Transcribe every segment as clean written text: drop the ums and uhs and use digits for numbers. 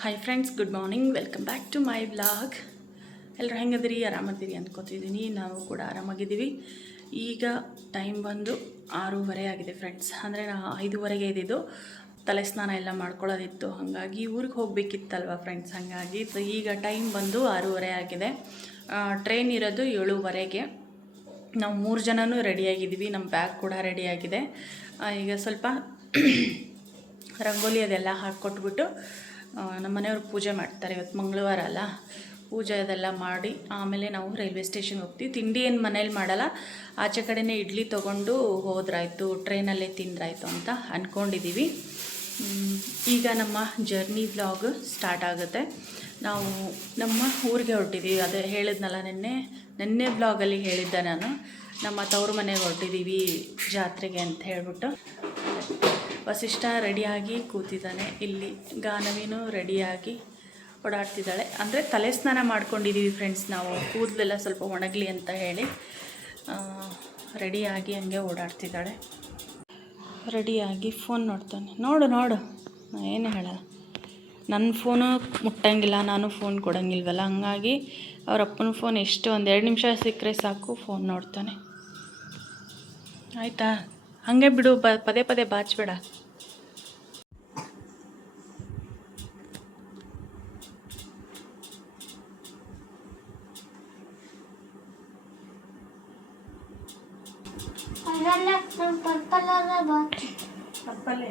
Hi friends, good morning. Welcome back to my vlog. ಎಲ್ಲರೂ ಹೆಂಗದಿರಿ? ಆರಾಮದಿರಿ ಅಂದ್ಕೋತಿದ್ದೀನಿ. ನಾವು ಕೂಡ ಆರಾಮಾಗಿದ್ದೀವಿ. ಈಗ ಟೈಮ್ ಬಂದು 6:30 ಆಗಿದೆ ಫ್ರೆಂಡ್ಸ್. ಅಂದರೆ ನಾನು 5:30ಗೆ ಇದ್ದಿದ್ದು. ತಲೆ ಸ್ನಾನ ಎಲ್ಲ ಮಾಡ್ಕೊಳ್ಳೋದಿತ್ತು, ಹಾಗಾಗಿ ಊರಿಗೆ ಹೋಗಬೇಕಿತ್ತಲ್ವ ಫ್ರೆಂಡ್ಸ್. ಹಾಗಾಗಿ ಈಗ ಟೈಮ್ ಬಂದು 6:30 ಆಗಿದೆ. ಟ್ರೈನ್ ಇರೋದು 7:15ಗೆ. ನಾವು 3 ಜನನೂ ರೆಡಿಯಾಗಿದ್ದೀವಿ. ನಮ್ಮ ಬ್ಯಾಗ್ ಕೂಡ ರೆಡಿಯಾಗಿದೆ. ಈಗ ಸ್ವಲ್ಪ ರಂಗೋಲಿ ಅದೆಲ್ಲ ಹಾಕ್ಕೊಟ್ಬಿಟ್ಟು ನಮ್ಮ ಮನೆಯವ್ರು ಪೂಜೆ ಮಾಡ್ತಾರೆ. ಇವತ್ತು ಮಂಗಳವಾರ ಅಲ್ಲ, ಪೂಜೆ ಅದೆಲ್ಲ ಮಾಡಿ ಆಮೇಲೆ ನಾವು ರೈಲ್ವೆ ಸ್ಟೇಷನ್ಗೆ ಹೋಗ್ತೀವಿ. ತಿಂಡಿ ಏನು ಮನೇಲಿ ಮಾಡಲ್ಲ, ಆಚೆ ಕಡೆನೇ ಇಡ್ಲಿ ತೊಗೊಂಡು ಹೋದ್ರಾಯ್ತು, ಟ್ರೈನಲ್ಲೇ ತಿಂದ್ರಾಯ್ತು ಅಂತ ಅಂದ್ಕೊಂಡಿದ್ದೀವಿ. ಈಗ ನಮ್ಮ ಜರ್ನಿ ವ್ಲಾಗ್ ಸ್ಟಾರ್ಟ್ ಆಗುತ್ತೆ. ನಾವು ನಮ್ಮ ಊರಿಗೆ ಹೊರಟಿದ್ದೀವಿ. ಅದೇ ಹೇಳಿದ್ನಲ್ಲ, ನಿನ್ನೆ ವ್ಲಾಗಲ್ಲಿ ಹೇಳಿದ್ದೆ ನಾನು. ನಮ್ಮ ತವರು ಮನೆಗೆ ಹೊರಟಿದ್ದೀವಿ ಜಾತ್ರೆಗೆ ಅಂತ ಹೇಳ್ಬಿಟ್ಟು. ವಸಿಷ್ಠ ರೆಡಿಯಾಗಿ ಕೂತಿದ್ದಾನೆ ಇಲ್ಲಿ. ಗಾನವಿನೂ ರೆಡಿಯಾಗಿ ಓಡಾಡ್ತಿದ್ದಾಳೆ. ಅಂದರೆ ತಲೆ ಸ್ನಾನ ಮಾಡ್ಕೊಂಡಿದ್ದೀವಿ ಫ್ರೆಂಡ್ಸ್. ನಾವು ಕೂದಲೆಲ್ಲ ಸ್ವಲ್ಪ ಒಣಗಲಿ ಅಂತ ಹೇಳಿ ರೆಡಿಯಾಗಿ ಹಂಗೆ ಓಡಾಡ್ತಿದ್ದಾಳೆ. ರೆಡಿಯಾಗಿ ಫೋನ್ ನೋಡ್ತಾನೆ. ನೋಡು ಏನು ಹೇಳಲ್ಲ. ನನ್ನ ಫೋನು ಮುಟ್ಟಂಗಿಲ್ಲ, ನಾನು ಫೋನ್ ಕೊಡೋಂಗಿಲ್ವಲ್ಲ. ಹಂಗಾಗಿ ಅವ್ರ ಅಪ್ಪನ ಫೋನ್ ಎಷ್ಟು ಒಂದು 2 ನಿಮಿಷ ಸಿಕ್ಕರೆ ಸಾಕು, ಫೋನ್ ನೋಡ್ತಾನೆ. ಆಯಿತಾ? ಹಾಗೆ ಬಿಡು, ಪದೇ ಪದೇ ಬಾಚಬೇಡ. ಪರ್ಪಲ್ಲೇ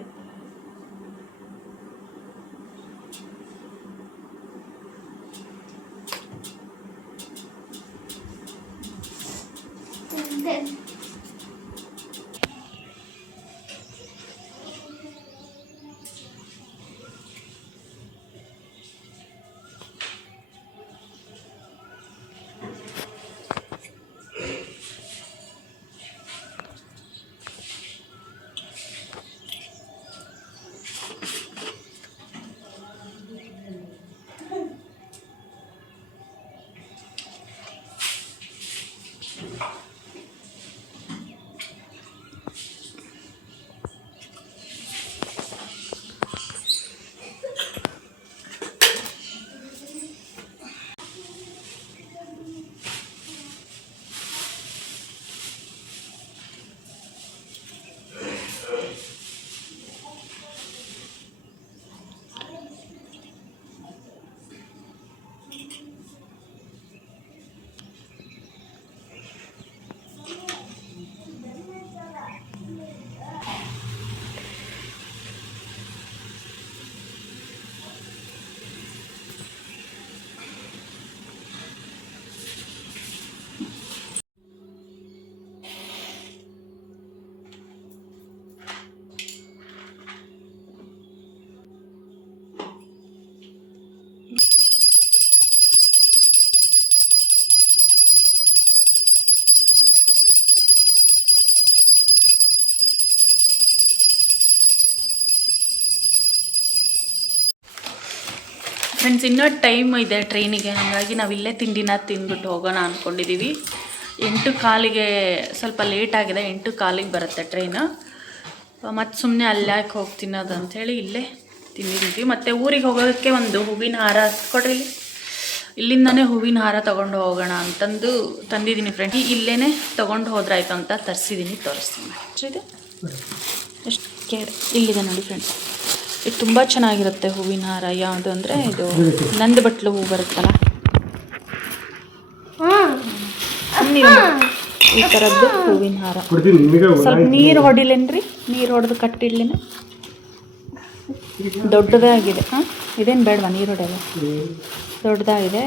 ಫ್ರೆಂಡ್ಸ್. ಇನ್ನೂ ಟೈಮ್ ಇದೆ ಟ್ರೈನಿಗೆ, ಹಾಗಾಗಿ ನಾವು ಇಲ್ಲೇ ತಿಂಡಿನ ತಿಂದ್ಬಿಟ್ಟು ಹೋಗೋಣ ಅಂದ್ಕೊಂಡಿದ್ದೀವಿ. 8:15ಗೆ ಸ್ವಲ್ಪ ಲೇಟ್ ಆಗಿದೆ. 8:15ಗೆ ಬರುತ್ತೆ ಟ್ರೈನು. ಮತ್ತು ಸುಮ್ಮನೆ ಅಲ್ಲಾಕೆ ಹೋಗಿ ತಿನ್ನೋದು ಅಂಥೇಳಿ ಇಲ್ಲೇ ತಿಂದಿದ್ದೀವಿ. ಮತ್ತು ಊರಿಗೆ ಹೋಗೋದಕ್ಕೆ ಒಂದು ಹೂವಿನ ಹಾರ ಕೊಡ್ರಿ. ಇಲ್ಲಿಂದನೇ ಹೂವಿನ ಹಾರ ತೊಗೊಂಡು ಹೋಗೋಣ ಅಂತಂದು ತಂದಿದ್ದೀನಿ ಫ್ರೆಂಡ್. ಇಲ್ಲೇ ತೊಗೊಂಡು ಹೋದ್ರಾಯ್ತು ಅಂತ ತರಿಸಿದ್ದೀನಿ. ತೋರಿಸ್ತೀನಿ. ಇದು ಎಷ್ಟು ಕೇರ್ ಇಲ್ಲಿದೆ ನೋಡಿ ಫ್ರೆಂಡ್ಸ್. ಇದು ತುಂಬ ಚೆನ್ನಾಗಿರುತ್ತೆ ಹೂವಿನ ಹಾರ. ಯಾವುದು ಅಂದರೆ ಇದು ನಂದು ಬಟ್ಲು ಹೂ ಬರುತ್ತಲ್ಲ, ಈ ಥರದ್ದು ಹೂವಿನ ಹಾರ. ಸ್ವಲ್ಪ ನೀರು ಹೊಡಿಲೇನ್ರಿ, ನೀರು ಹೊಡೆದು ಕಟ್ಟಿಡ್ಲೇನ. ದೊಡ್ಡದೇ ಆಗಿದೆ. ಇದೇನು ಬೇಡವಾ ನೀರು ಹೊಡೆಯಲ್ಲ, ದೊಡ್ಡದಾಗಿದೆ.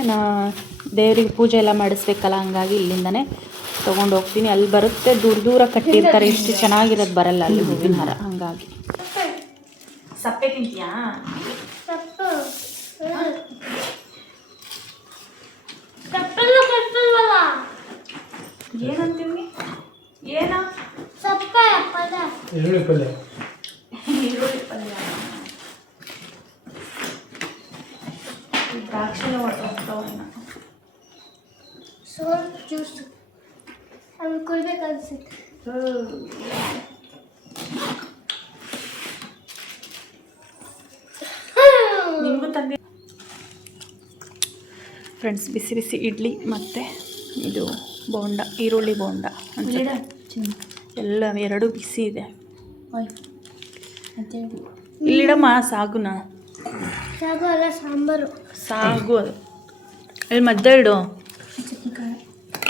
ದೇವ್ರಿಗೆ ಪೂಜೆ ಎಲ್ಲ ಮಾಡಿಸ್ಬೇಕಲ್ಲ, ಹಂಗಾಗಿ ಇಲ್ಲಿಂದನೇ ತೊಗೊಂಡು ಹೋಗ್ತೀನಿ. ಅಲ್ಲಿ ಬರುತ್ತೆ, ದೂರ ಕಟ್ಟಿರ್ತಾರೆ. ಇಷ್ಟು ಚೆನ್ನಾಗಿರೋದು ಬರಲ್ಲ ಅಲ್ಲಿ ಹೂವಿನ ಹಾರ. ಹಂಗಾಗಿ ಸಪ್ಪೆ ತಿಂತೀಯಾ? ಏನಂತೀವಿ? ಏನ ಈರುಳ್ಳಿ ಪಲ್ಯ. ದ್ರಾಕ್ಷಿ ಜ್ಯೂಸ್ ಅಲ್ಲಿ ಕುಡಿಬೇಕು ಅನ್ಸುತ್ತೆ. ನಿಮಗೂ ತಂದೆ ಫ್ರೆಂಡ್ಸ್, ಬಿಸಿ ಬಿಸಿ ಇಡ್ಲಿ ಮತ್ತು ಇದು ಬೋಂಡ, ಈರುಳ್ಳಿ ಬೋಂಡ ಅನ್ಸುತ್ತೆ. ಎಲ್ಲ ಎರಡು ಬಿಸಿ ಇದೆ. ಇಲ್ಲಿಡಮ್ಮ ಸಾಗುನ, ಸಾಗು ಅಲ್ಲ ಸಾಂಬಾರು, ಸಾಗು ಅದು ಇಲ್ಲಿ ಮಧ್ಯ ಇಡು.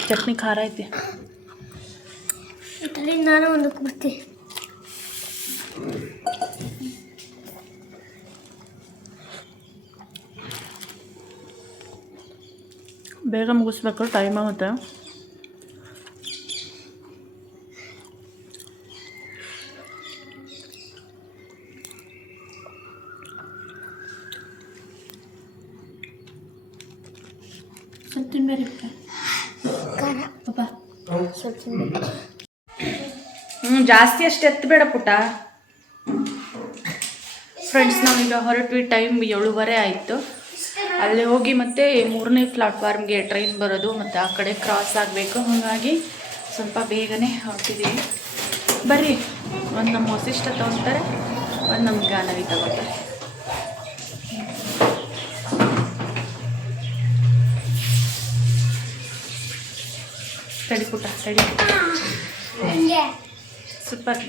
ಚಟ್ನಿ ಖಾರ ಐತಿ. ನಾನು ಒಂದಕ್ಕೆ ಬರ್ತೀನಿ. ಬೇಗ ಮುಗಿಸ್ಬೇಕು, ಟೈಮ್ ಆಗುತ್ತೆ. ಸ್ವಲ್ಪ ತಿನ್ಬೇರಿ ಪಾಪ, ಜಾಸ್ತಿ ಅಷ್ಟು ಎತ್ತಬೇಡ ಪುಟ್ಟ. ಫ್ರೆಂಡ್ಸ್, ನಾವೀಗ ಹೊರಟ್ವಿ. ಟೈಮ್ 7:30 ಆಯಿತು. ಅಲ್ಲಿ ಹೋಗಿ ಮತ್ತೆ 3ನೇ ಪ್ಲಾಟ್ಫಾರ್ಮ್ಗೆ ಟ್ರೈನ್ ಬರೋದು, ಮತ್ತು ಆ ಕಡೆ ಕ್ರಾಸ್ ಆಗಬೇಕು. ಹಾಗಾಗಿ ಸ್ವಲ್ಪ ಬೇಗನೆ ಹೊರಟಿದ್ದೀವಿ. ಬರ್ರಿ, ಒಂದು ನಮ್ಮ ವಸಿಷ್ಠ ತೊಗೊತಾರೆ, ಒಂದು ನಮ್ಮ ಗಾನವಿ ತಗೋತಾರೆ. ತಡಿ ಪುಟ್ಟ, ತಡಿ. ಸೂಪರ್.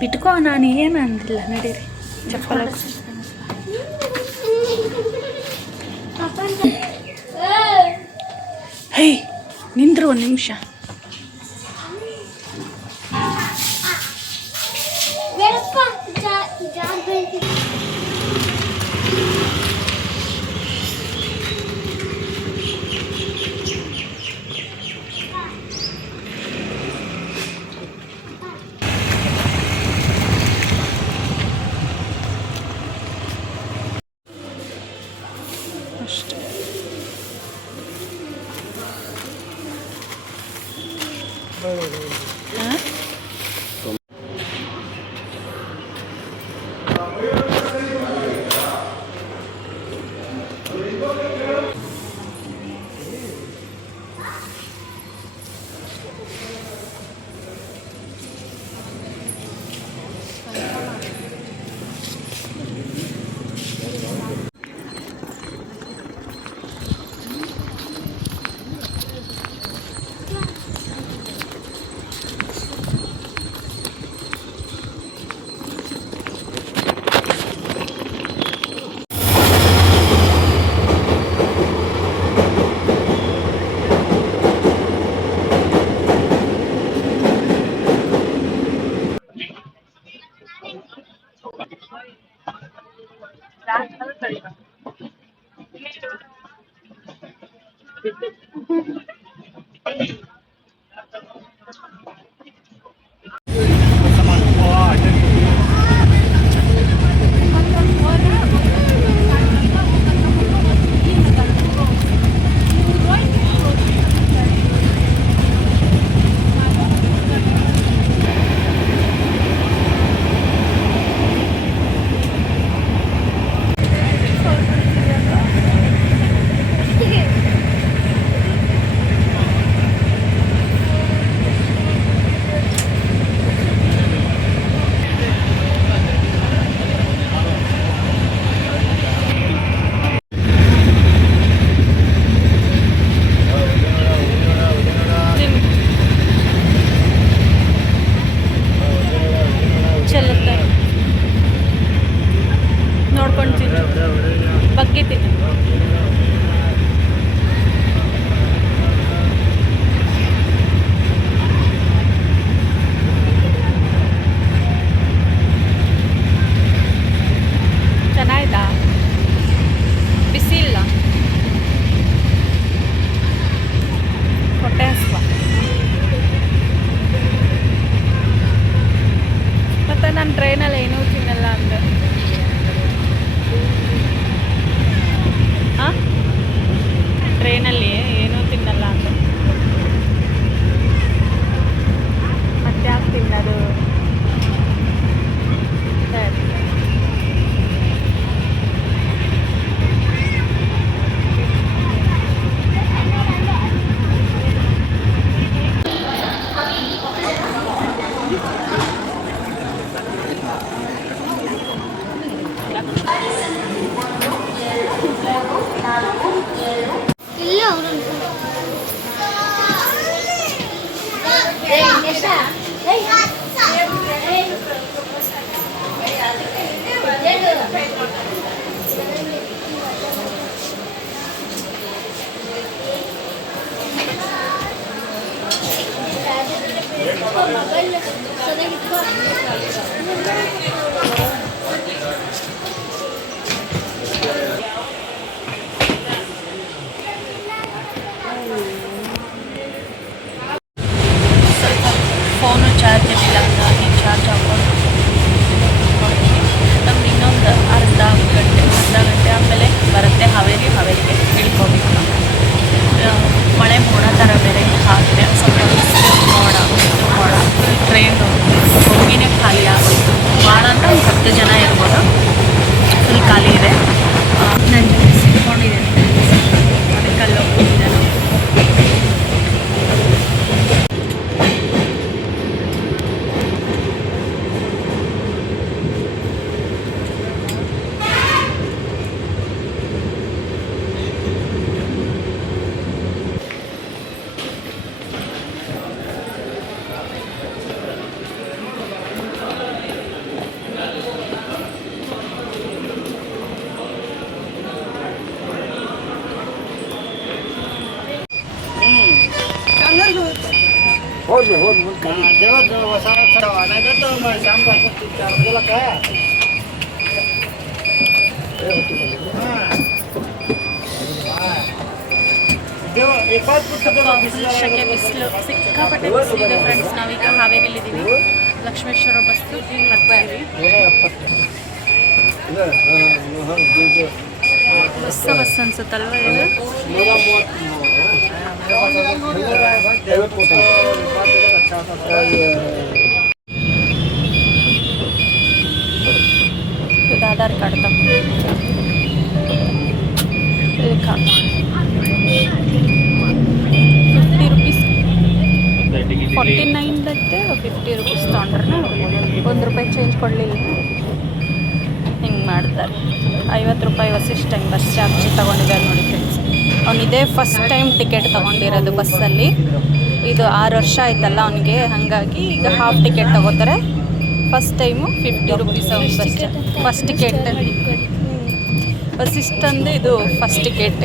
ಬಿಟ್ಕೋ, ನಾನು ಏನು ಅಂದಿಲ್ಲ. ನಡೀರಿ, ಚಪ್ಪಲ. ಹೇ, ನಿಂದ್ರು ಒಂದು ನಿಮಿಷ. ಅಷ್ಟೇ. ಫೋನು ಚಾರ್ಜ್ ಇರಲಿಲ್ಲ, ಹಾಗಾಗಿ ಚಾರ್ಜ್ ಹಾಕೊಂಡು ನಮ್ದು ಇನ್ನೊಂದು ಅರ್ಧ ಗಂಟೆ ಆದಮೇಲೆ ಬರುತ್ತೆ ಹಾವೇರಿಗೆ ಇಳ್ಕೋಬೇಕು ನಾವು. ಮಳೆ ಮೋಡ ಥರ ಬೇರೆ ಆಗಿದೆ, ಸ್ವಲ್ಪ ಮೋಡ ಟ್ರೈನ್ ಹೋಗಿನೇ ಖಾಲಿ ಆಗೋಯ್ತು. ಭಾಳ ಅಂದರೆ ಒಂದು 10 ಜನ ಇರ್ಬೋದು, ಫುಲ್ ಖಾಲಿ ಇದೆ. ನಾನು ಸಿಕ್ಕೊಂಡಿದ್ದೀನಿ, ಅದಕ್ಕೆ ಅಲ್ಲಿ ಹೋಗ್ತಿದ್ದೆ ನಾವು. ಶೆಕೆ ಬಿಸಿಲು ಸಿಕ್ಕಾಪಟ್ಟೆ ಬಿಸಿಲಿದೆ ಫ್ರೆಂಡ್ಸ್. ನಾವೀಗ ಹಾವೇರಿಲಿದ್ದೀವಿ, ಲಕ್ಷ್ಮೇಶ್ವರ ಬಸ್ಸು ಹತ್ತಾ ಇದ್ದೀವಿ. ಬಸ್ ಅನ್ಸುತ್ತಲ್ವ ಇದು? ಇದು ಆಧಾರ್ ಕಾರ್ಡ್ ತಗೊಂಡು ಇದಕ್ಕೆ 50 ರೂಪೀಸ್ 49 ಅಂತೆ. 50 ರೂಪೀಸ್ ತೊಗೊಂಡ್ರೆ ₹1 ಚೇಂಜ್ ಕೊಡಲಿಲ್ಲ. ಹಿಂಗೆ ಮಾಡ್ತಾರೆ. 50 ರೂಪಾಯಿ ವಸಿಷ್ಠ ಹಂಗೆ ಬಸ್ ಚಾರ್ಜ್ ತೊಗೊಂಡಿದ್ದಾರೆ ನೋಡಿ ಫ್ರೆಂಡ್ಸ್. ಅವನಿದೇ ಫಸ್ಟ್ ಟೈಮ್ ಟಿಕೆಟ್ ತೊಗೊಂಡಿರೋದು ಬಸ್ಸಲ್ಲಿ. ಇದು 6 ವರ್ಷ ಆಯ್ತಲ್ಲ ಅವನಿಗೆ, ಹಾಗಾಗಿ ಈಗ ಹಾಫ್ ಟಿಕೆಟ್ ತೊಗೋತಾರೆ. ಫಸ್ಟ್ ಟೈಮು 50 ರೂಪೀಸ್ ಅವ್ನು ಬಸ್ ಫಸ್ಟ್ ಟಿಕೆಟ್. ವಸಿಷ್ಠಂದು ಇದು ಫಸ್ಟ್ ಟಿಕೆಟ್.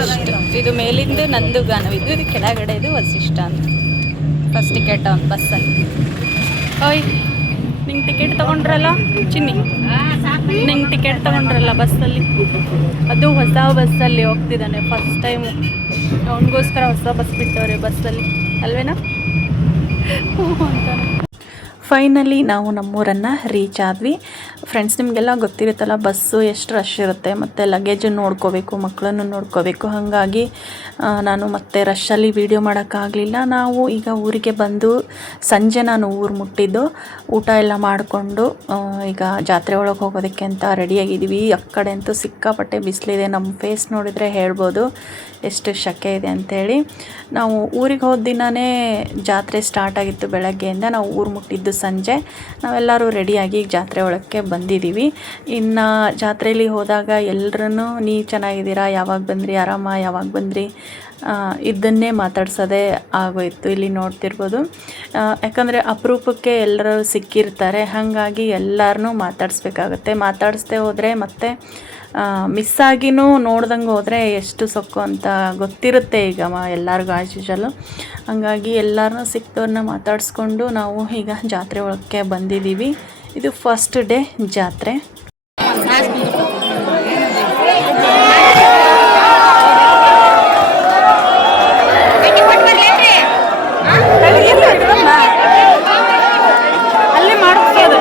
ಇಷ್ಟು ಇದು ಮೇಲಿಂದು ನಂದು ಗಾನವಿದ್ದು, ಇದು ಕೆಳಗಡೆ ಇದು ವಸಿಷ್ಠ ಅಂತ. ಫಸ್ಟ್ ಟಿಕೆಟ್ ಅವ್ನು ಬಸ್ಸಲ್ಲಿ. ಓಯ್, ನಿಂಗೆ ಟಿಕೆಟ್ ತೊಗೊಂಡ್ರಲ್ಲ ಚಿನ್ನಿ, ನಿಂಗೆ ಟಿಕೆಟ್ ತೊಗೊಂಡ್ರಲ್ಲ ಬಸ್ಸಲ್ಲಿ, ಅದು ಹೊಸ ಬಸ್ಸಲ್ಲಿ ಹೋಗ್ತಿದ್ದಾನೆ ಫಸ್ಟ್ ಟೈಮು. ಅವನಿಗೋಸ್ಕರ ಹೊಸ ಬಸ್ ಬಿಟ್ಟವ್ರೆ ಬಸ್ಸಲ್ಲಿ, ಅಲ್ವೇನಾ? ಅಂತಾನೆ. ಫೈನಲಿ ನಾವು ನಮ್ಮೂರನ್ನು ರೀಚ್ ಆದ್ವಿ ಫ್ರೆಂಡ್ಸ್. ನಿಮಗೆಲ್ಲ ಗೊತ್ತಿರುತ್ತಲ್ಲ ಬಸ್ಸು ಎಷ್ಟು ರಶ್ ಇರುತ್ತೆ, ಮತ್ತು ಲಗೇಜನ್ನು ನೋಡ್ಕೋಬೇಕು, ಮಕ್ಕಳನ್ನು ನೋಡ್ಕೋಬೇಕು. ಹಾಗಾಗಿ ನಾನು ಮತ್ತೆ ರಶಲ್ಲಿ ವೀಡಿಯೋ ಮಾಡೋಕ್ಕಾಗಲಿಲ್ಲ. ನಾವು ಈಗ ಊರಿಗೆ ಬಂದು ಸಂಜೆ ನಾನು ಊರು ಮುಟ್ಟಿದ್ದು, ಊಟ ಎಲ್ಲ ಮಾಡಿಕೊಂಡು ಈಗ ಜಾತ್ರೆ ಒಳಗೆ ಹೋಗೋದಕ್ಕೆ ಅಂತ ರೆಡಿಯಾಗಿದ್ದೀವಿ. ಆ ಕಡೆ ಅಂತೂ ಸಿಕ್ಕಾಪಟ್ಟೆ ಬಿಸಿಲಿದೆ, ನಮ್ಮ ಫೇಸ್ ನೋಡಿದರೆ ಹೇಳ್ಬೋದು ಎಷ್ಟು ಶೆಕೆ ಇದೆ ಅಂಥೇಳಿ. ನಾವು ಊರಿಗೆ ಹೋದ ದಿನವೇ ಜಾತ್ರೆ ಸ್ಟಾರ್ಟ್ ಆಗಿತ್ತು ಬೆಳಗ್ಗೆಯಿಂದ. ನಾವು ಊರು ಮುಟ್ಟಿದ್ದು ಸಂಜೆ. ನಾವೆಲ್ಲರೂ ರೆಡಿಯಾಗಿ ಜಾತ್ರೆ ಒಳಕ್ಕೆ ಬಂದಿದ್ದೀವಿ. ಇನ್ನು ಜಾತ್ರೆಯಲ್ಲಿ ಹೋದಾಗ ಎಲ್ಲರೂ ನೀವು ಚೆನ್ನಾಗಿದ್ದೀರಾ, ಯಾವಾಗ ಬಂದ್ರಿ, ಆರಾಮ, ಯಾವಾಗ ಬಂದ್ರಿ, ಇದನ್ನೇ ಮಾತಾಡ್ಸೋದೇ ಆಗೋಯಿತು. ಇಲ್ಲಿ ನೋಡ್ತಿರ್ಬೋದು, ಯಾಕಂದರೆ ಅಪರೂಪಕ್ಕೆ ಎಲ್ಲರೂ ಸಿಕ್ಕಿರ್ತಾರೆ, ಹಾಗಾಗಿ ಎಲ್ಲರನ್ನೂ ಮಾತಾಡಿಸ್ಬೇಕಾಗತ್ತೆ. ಮಾತಾಡಿಸ್ದೆ ಹೋದರೆ ಮತ್ತೆ ಮಿಸ್ಸಾಗಿನೂ ನೋಡ್ದಂಗೆ ಹೋದರೆ ಎಷ್ಟು ಸೊಕ್ಕು ಅಂತ ಗೊತ್ತಿರುತ್ತೆ ಈಗ ಎಲ್ಲರಿಗೂ ಆಸ್ ಯೂಶಲು. ಹಾಗಾಗಿ ಎಲ್ಲರನ್ನೂ ಸಿಕ್ತವ್ರನ್ನ ಮಾತಾಡಿಸ್ಕೊಂಡು ನಾವು ಈಗ ಜಾತ್ರೆ ಒಳಕ್ಕೆ ಬಂದಿದ್ದೀವಿ. ಇದು ಫಸ್ಟ್ ಡೇ ಜಾತ್ರೆ. ಅಲ್ಲೇ ಮಾಡ್ಬೋದು.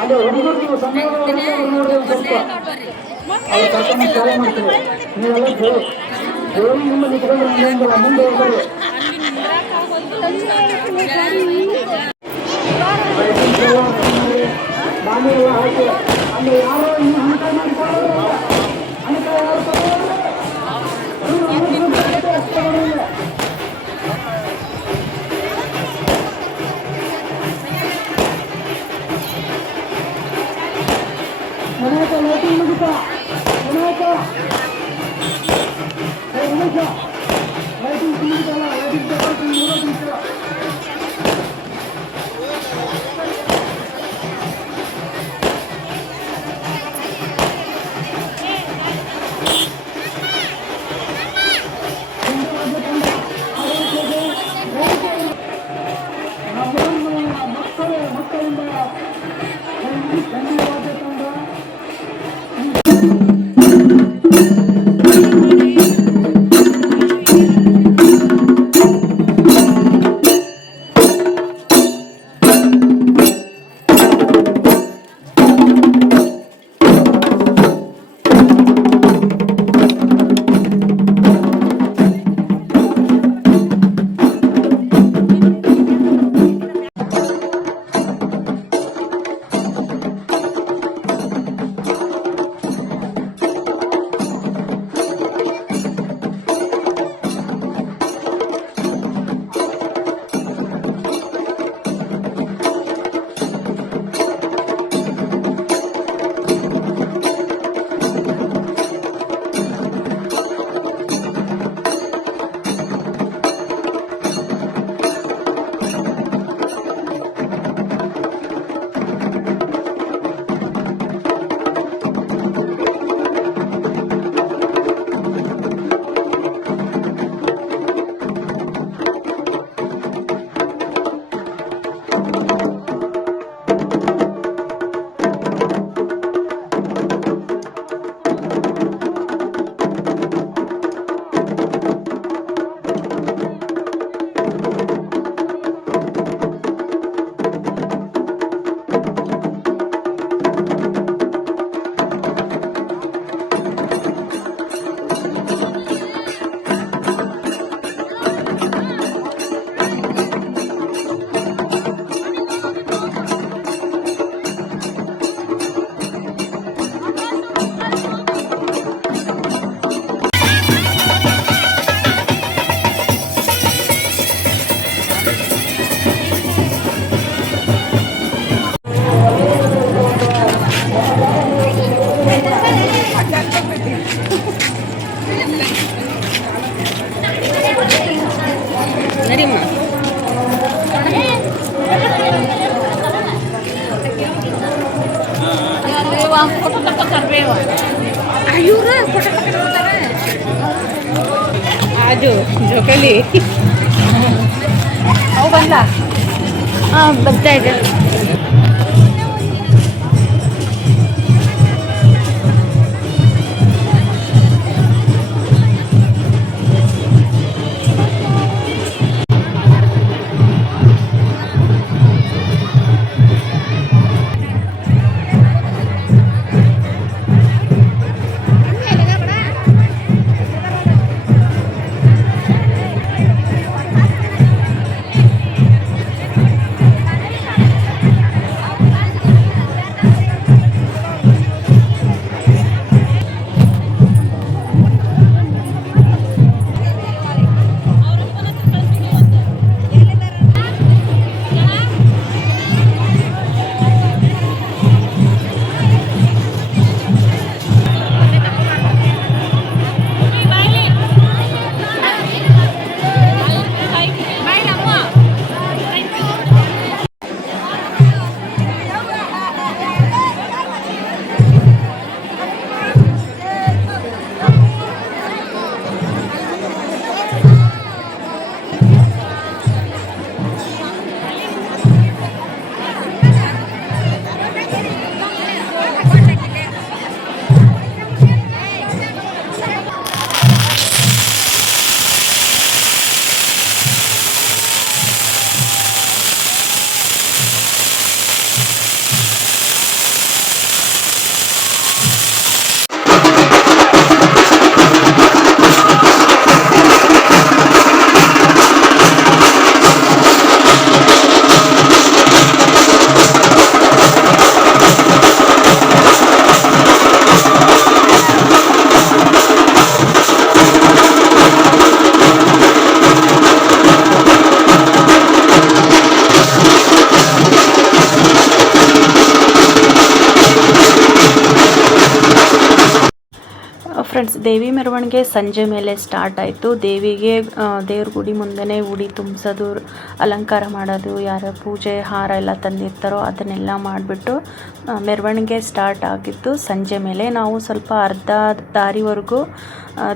ಅದೇ ಹುಡುಗರು ಸಮಯ ನೋಡಿ ಸ್ವಲ್ಪ ಅವ್ರು ಕರ್ಕೊಂಡು ಚಾಲ ಮಾಡ್ತಾರೆ. ನೀವೆಲ್ಲ ದೇವರು ನಿಮ್ಮ ನಿಂತ್ಕೊಂಡು ಮುಂದೆ ಹೋಗ್ತಾರೆ. ನಾನೆಲ್ಲ ಹಾಕಿ ಅಂದ್ರೆ ಯಾರೋ ಇನ್ನು ಹಂತ ಮಾಡಿಕೊಳ್ಳೋದಿಲ್ಲ. ಹಂತ ಯಾರು ತಗೊಳ್ಳೋದಿಲ್ಲ. ಲೈಟಿಂಗ್ ಮುಗಿತಾ ಲೈಟಿಂಗ್ ಮುಗಿತಲ್ಲ ಲೈಟಿಂಗ್ ಮಕ್ಕಳಿಂದ ಅದು ಜೋಕಾಲಿ ಅವು ಬಂದ ಹಾಂ ಬರ್ತಾ ಇದೆ. ಫ್ರೆಂಡ್ಸ್, ದೇವಿ ಮೆರವಣಿಗೆ ಸಂಜೆ ಮೇಲೆ ಸ್ಟಾರ್ಟ್ ಆಯಿತು. ದೇವಿಗೆ ದೇವ್ರ ಗುಡಿ ಮುಂದೆನೇ ಉಡಿ ತುಂಬಿಸೋದು, ಅಲಂಕಾರ ಮಾಡೋದು, ಯಾರ ಪೂಜೆ ಹಾರ ಎಲ್ಲ ತಂದಿರ್ತಾರೋ ಅದನ್ನೆಲ್ಲ ಮಾಡಿಬಿಟ್ಟು ಮೆರವಣಿಗೆ ಸ್ಟಾರ್ಟ್ ಆಗಿತ್ತು. ಸಂಜೆ ಮೇಲೆ ನಾವು ಸ್ವಲ್ಪ ಅರ್ಧ ದಾರಿವರೆಗೂ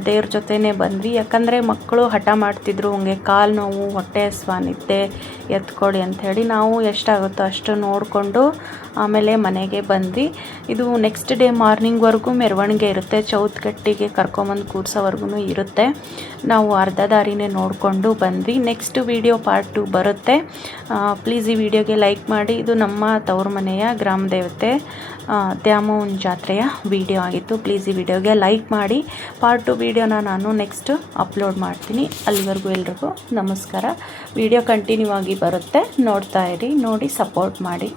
ದೇವ್ರ ಜೊತೆನೇ ಬಂದ್ವಿ. ಯಾಕಂದರೆ ಮಕ್ಕಳು ಹಠ ಮಾಡ್ತಿದ್ರು, ಹಂಗೆ ಕಾಲು ನೋವು, ಹೊಟ್ಟೆ ಹಸ್ವ, ನಿದ್ದೆ ಎತ್ಕೊಡಿ ಅಂಥೇಳಿ ನಾವು ಎಷ್ಟಾಗುತ್ತೋ ಅಷ್ಟು ನೋಡಿಕೊಂಡು ಆಮೇಲೆ ಮನೆಗೆ ಬಂದ್ವಿ. ಇದು ನೆಕ್ಸ್ಟ್ ಡೇ ಮಾರ್ನಿಂಗ್ವರೆಗೂ ಮೆರವಣಿಗೆ ಇರುತ್ತೆ. ಚೌತ್ಗಟ್ಟಿಗೆ ಕರ್ಕೊಂಬಂದು ಕೂರ್ಸೋವರೆಗೂ ಇರುತ್ತೆ. ನಾವು ಅರ್ಧ ದಾರಿನೇ ನೋಡಿಕೊಂಡು ಬಂದ್ವಿ. ನೆಕ್ಸ್ಟ್ ವಿಡಿಯೋ ಪಾರ್ಟ್ 2 ಬರುತ್ತೆ. ಪ್ಲೀಸ್ ಈ ವಿಡಿಯೋಗೆ ಲೈಕ್ ಮಾಡಿ. ಇದು ನಮ್ಮ ತವ್ರ ಮನೆಯ ಗ್ರಾಮ ದೇವತೆ ದ್ಯಾಮವ್ವನ ಜಾತ್ರೆಯ ವಿಡಿಯೋ ಆಗಿತ್ತು. ಪ್ಲೀಸ್ ಈ ವಿಡಿಯೋಗೆ ಲೈಕ್ ಮಾಡಿ. ಪಾರ್ಟ್ 2 ವಿಡಿಯೋನ ನಾನು ನೆಕ್ಸ್ಟ್ ಅಪ್ಲೋಡ್ ಮಾಡ್ತೀನಿ. ಅಲ್ಲಿವರೆಗೂ ಎಲ್ರಿಗೂ ನಮಸ್ಕಾರ. ವಿಡಿಯೋ ಕಂಟಿನ್ಯೂ ಆಗಿ ಬರುತ್ತೆ, ನೋಡ್ತಾ ಇರಿ, ನೋಡಿ ಸಪೋರ್ಟ್ ಮಾಡಿ.